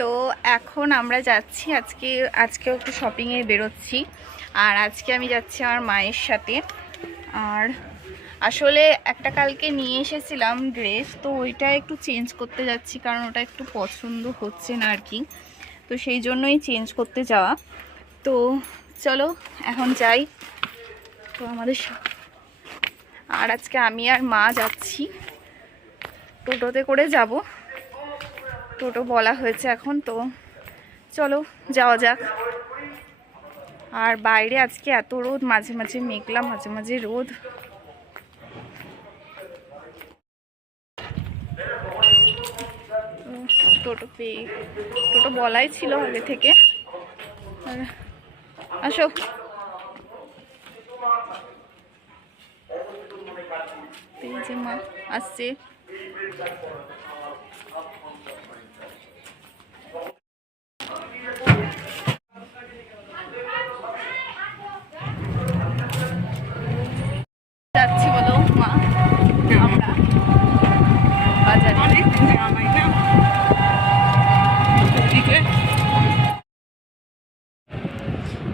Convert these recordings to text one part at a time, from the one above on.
তো এখন আমরা যাচ্ছি, আজকেও একটু শপিংয়ে বেরোচ্ছি। আর আজকে আমি যাচ্ছি আমার মায়ের সাথে। আর আসলে একটা কালকে নিয়ে এসেছিলাম ড্রেস, তো ওইটা একটু চেঞ্জ করতে যাচ্ছি, কারণ ওটা একটু পছন্দ হচ্ছে না আর কি। তো সেই জন্যই চেঞ্জ করতে যাওয়া। তো চলো এখন যাই। তো আর আজকে আমি আর মা যাচ্ছি, টোটোতে করে যাব। টোটো বলা হয়েছে এখন, তো চলো যাওয়া যাক। আর বাইরে আজকে এত রোদ, মাঝে মাঝে মেঘলা, মাঝে মাঝে রোদ। টোটো বলাই ছিল আগে থেকে। আসো, এই যে মা আসছে। যাচ্ছি বলো মা আমরা বাজারে।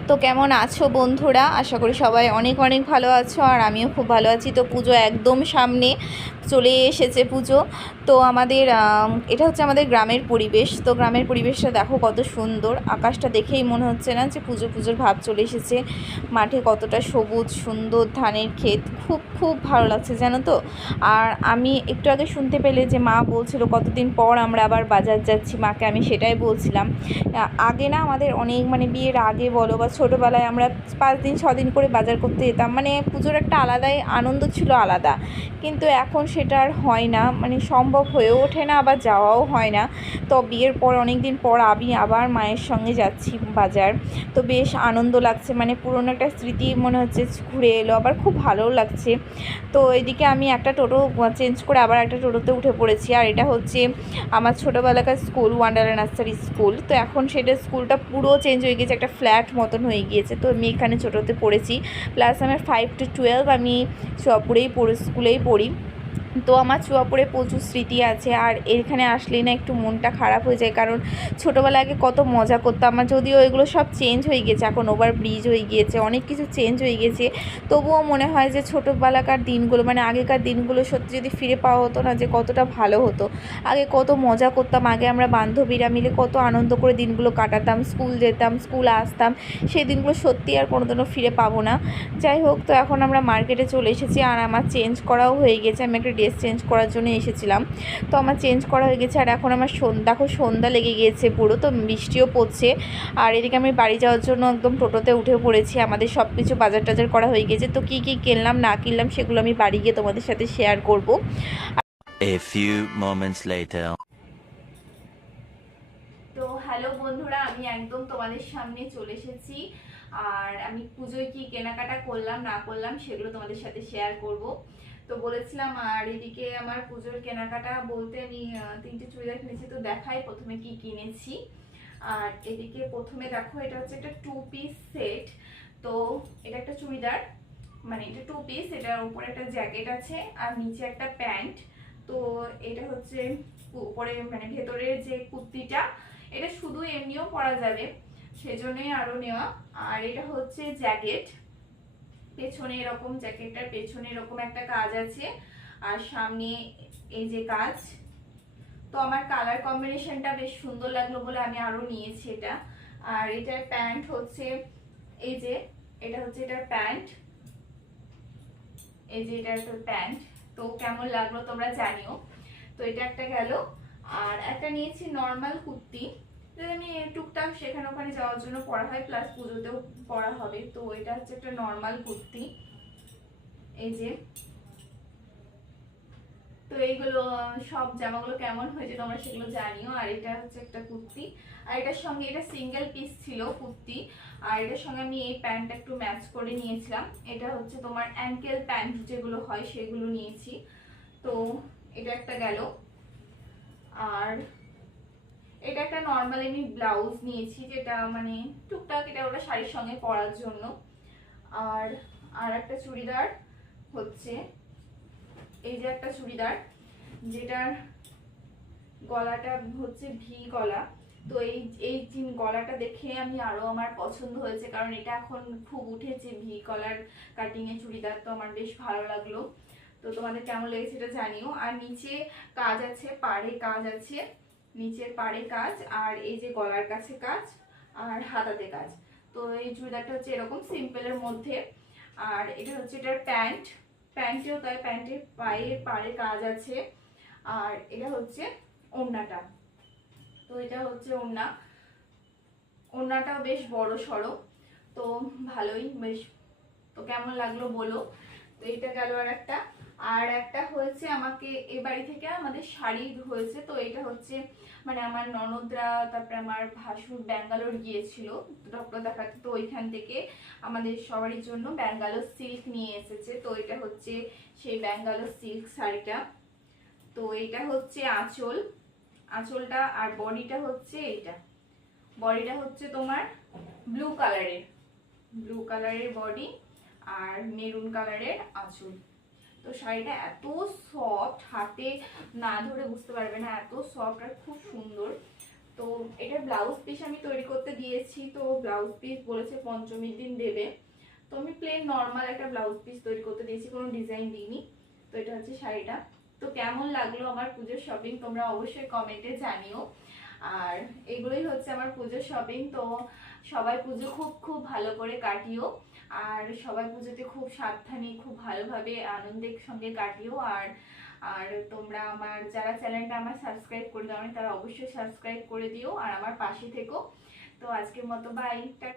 তো কেমন আছো বন্ধুরা? আশা করি সবাই অনেক অনেক ভালো আছো, আর আমিও খুব ভালো আছি। তো পুজো একদম সামনে চলে এসেছে পুজো। তো আমাদের এটা হচ্ছে আমাদের গ্রামের পরিবেশ। তো গ্রামের পরিবেশটা দেখো কত সুন্দর, আকাশটা দেখেই মনে হচ্ছে না যে পুজোর ভাব চলে এসেছে। মাঠে কতটা সবুজ সুন্দর ধানের ক্ষেত, খুব খুব ভালো লাগছে জানো তো। আর আমি একটু আগে শুনতে পেলে যে মা বলছিল কতদিন পর আমরা আবার বাজার যাচ্ছি, মাকে আমি সেটাই বলছিলাম। আগে না আমাদের অনেক, মানে বিয়ের আগে বলো বা ছোটোবেলায় আমরা 5 দিন 6 দিন করে বাজার করতে যেতাম, মানে পুজোর একটা আলাদাই আনন্দ ছিল, আলাদা। কিন্তু এখন সেটা আর হয় না, মানে সম্ভব হয়ে ওঠে না, আবার যাওয়াও হয় না। তো বিয়ের পর অনেক দিন পর আমি আবার মায়ের সঙ্গে যাচ্ছি বাজার। তো বেশ আনন্দ লাগছে, মানে পুরনো একটা স্মৃতি মনে হচ্ছে ঘুরে এলো, আবার খুব ভালোও লাগছে। তো এদিকে আমি একটা টোটো চেঞ্জ করে আবার একটা টোটোতে উঠে পড়েছি। আর এটা হচ্ছে আমার ছোটোবেলাকার স্কুল, ওয়ান্ডারল্যান্ড নার্সারি স্কুল। তো এখন সেটা স্কুলটা পুরো চেঞ্জ হয়ে গেছে, একটা ফ্ল্যাট মতন হয়ে গিয়েছে। তো আমি এখানে ছোটোতে পড়েছি, প্লাস আমার 5 to 12 আমি স্কুলেই পড়ি। তো আমার চুয়াপুরে প্রচুর স্মৃতি আছে। আর এখানে আসলেই না একটু মনটা খারাপ হয়ে যায়, কারণ ছোটোবেলা আগে কত মজা করতাম। আমার যদিও এগুলো সব চেঞ্জ হয়ে গেছে, এখন ওভার ব্রিজ হয়ে গিয়েছে, অনেক কিছু চেঞ্জ হয়ে গেছে, তবুও মনে হয় যে ছোটোবেলাকার দিনগুলো, মানে আগেকার দিনগুলো সত্যি যদি ফিরে পাওয়া হতো না, যে কতটা ভালো হতো। আগে কত মজা করতাম, আগে আমরা বান্ধবীরা মিলে কত আনন্দ করে দিনগুলো কাটাতাম, স্কুল যেতাম, স্কুল আসতাম। সেই দিনগুলো সত্যি আর কোনোদিনও ফিরে পাবো না। যাই হোক, তো এখন আমরা মার্কেটে চলে এসেছি, আর আমার চেঞ্জ করাও হয়ে গেছে। আমি একটা ড্রেস চেঞ্জ করার জন্য এসেছিলাম, তো আমার চেঞ্জ করা হয়ে গেছে। আর এখন আমার সন্ধ্যা লেগে গিয়েছে পুরো, তো বৃষ্টিও পড়ছে। আর এদিকে আমি বাড়ি যাওয়ার জন্য একদম টোটোতে উঠে পড়েছি। আমাদের সব কিছু বাজার টাজার করা হয়ে গেছে। তো কী কী কিনলাম না কিনলাম সেগুলো আমি বাড়ি গিয়ে তোমাদের সাথে শেয়ার করব। A few moments later. তো হ্যালো বন্ধুরা, আমি একদম তোমাদের সামনে চলে এসেছি। আর আমি পুজোয় কি কেনাকাটা করলাম না করলাম সেগুলো তোমাদের সাথে শেয়ার করব। তো বলেছিলাম। আর এদিকে আমার পুজোর কেনাকাটা বলতে আমি 3টে চুড়িদার কিনেছি। তো দেখাই প্রথমে কি কিনেছি। আর এদিকে প্রথমে দেখো, এটা হচ্ছে একটা 2 পিস সেট। তো এটা একটা চুড়িদার, মানে এটা 2 পিস, এটার উপরে একটা জ্যাকেট আছে আর নিচে একটা প্যান্ট। তো এটা হচ্ছে উপরে, মানে ভেতরের যে কুর্তিটা, এটা শুধু এমনিও পরা যাবে, সেজন্যই আরো নেওয়া। আর এটা হচ্ছে জ্যাকেট, পেছনে এরকম, জ্যাকেটটার পেছনে এরকম একটা কাজ আছে, আর সামনে এই যে কাজ। তো আমার কালার কম্বিনেশনটা বেশ সুন্দর লাগলো বলে আমি আরো নিয়েছি এটা। আর এটার প্যান্ট হচ্ছে এই যে, এটা হচ্ছে এটার প্যান্ট, এই যে এটা একটা প্যান্ট। তো কেমন লাগলো তোমরা জানিও। তো এটা একটা গেল। আর একটা নিয়েছি নর্মাল কুর্তি, যেটা আমি টুকটাক সেখানে ওখানে যাওয়ার জন্য পরা হয়, প্লাস পুজোতেও পরা হবে। তো এটা হচ্ছে একটা নর্মাল কুর্তি, এই যে। তো এইগুলো সব জামাগুলো কেমন হয়েছে তোমরা সেগুলো জানিও। আর এটা হচ্ছে একটা কুর্তি, আর এটার সঙ্গে, এটা সিঙ্গেল পিস ছিল কুর্তি, আর এটার সঙ্গে আমি এই প্যান্টটা একটু ম্যাচ করে নিয়েছিলাম। এটা হচ্ছে তোমার অ্যাঙ্কেল প্যান্ট যেগুলো হয় সেগুলো নিয়েছি। তো এটা একটা গেল। আর এটা একটা নর্মাল আমি ব্লাউজ নিয়েছি, যেটা মানে টুকটাক এটা ওটা শাড়ির সঙ্গে পরার জন্য। আর আর একটা চুড়িদার হচ্ছে এই যে একটা চুড়িদার, যেটার গলাটা হচ্ছে ভি গলা, তো এই গলাটা দেখে আমি আরো আমার পছন্দ হয়েছে, কারণ এটা এখন খুব উঠেছে ভি কলার কাটিং এ চুড়িদার, তো আমার বেশ ভালো লাগলো। তো তোমাদের কেমন লেগেছে এটা জানিও। আর নিচে কাজ আছে, পাড়ে কাজ আছে, নিচের পাড়ে কাজ, আর এই যে গলার কাছে কাজ আর হাতাতে কাজ। তো এই চুড়িদারটা হচ্ছে এরকম সিম্পলের মধ্যে। আর এটা হচ্ছে এটার প্যান্টেও তাই, প্যান্টের পায়ে পাড়ে কাজ আছে। আর এটা হচ্ছে ওড়নাটা। তো এটা হচ্ছে ওড়নাটাও বেশ বড় সড়ো, তো ভালোই বেশ। তো কেমন লাগলো বলো। তো এটা গেল। আর একটা হয়েছে আমাকে এ বাড়ি থেকে আমাদের শাড়ি হয়েছে। তো এটা হচ্ছে মানে আমার ননদরা, তারপরে আমার ভাসুর ব্যাঙ্গালোর গিয়েছিল ডক্টর দেখাতে, তো ওইখান থেকে আমাদের সবারই জন্য ব্যাঙ্গালোর সিল্ক নিয়ে এসেছে। তো এটা হচ্ছে সেই ব্যাঙ্গালোর সিল্ক শাড়িটা। তো এটা হচ্ছে আঁচলটা, আর বডিটা হচ্ছে এইটা। বডিটা হচ্ছে তোমার ব্লু কালারের বডি, আর মেরুন কালারের আঁচল। তো শাড়িটা এত সফট, হাতে না ধরে বুঝতে পারবে না, এত সফট আর খুব সুন্দর। তো এটা ব্লাউজ পিস আমি তৈরি করতে দিয়েছি, তো ব্লাউজ পিস বলেছে পঞ্চমীর দিন দেবে। তো আমি প্লেন নর্মাল একটা ব্লাউজ পিস তৈরি করতে দিয়েছি, কোনো ডিজাইন দিইনি। তো এটা হচ্ছে শাড়িটা। তো কেমন লাগলো আমার পুজোর শপিং তোমরা অবশ্যই কমেন্টে জানিও। আর এগুলোই হচ্ছে আমার পুজোর শপিং। তো সবাই পুজো খুব খুব ভালো করে কাটিও, আর সবাই পুজোতে খুব সাবধানে খুব ভালোভাবে আনন্দের সঙ্গে কাটিও। আর আর তোমরা আমার যারা চ্যানেলটা আমার সাবস্ক্রাইব করে দাও তারা অবশ্যই সাবস্ক্রাইব করে দিও, আর আমার পাশে থেকো। তো আজকের মতো বাই।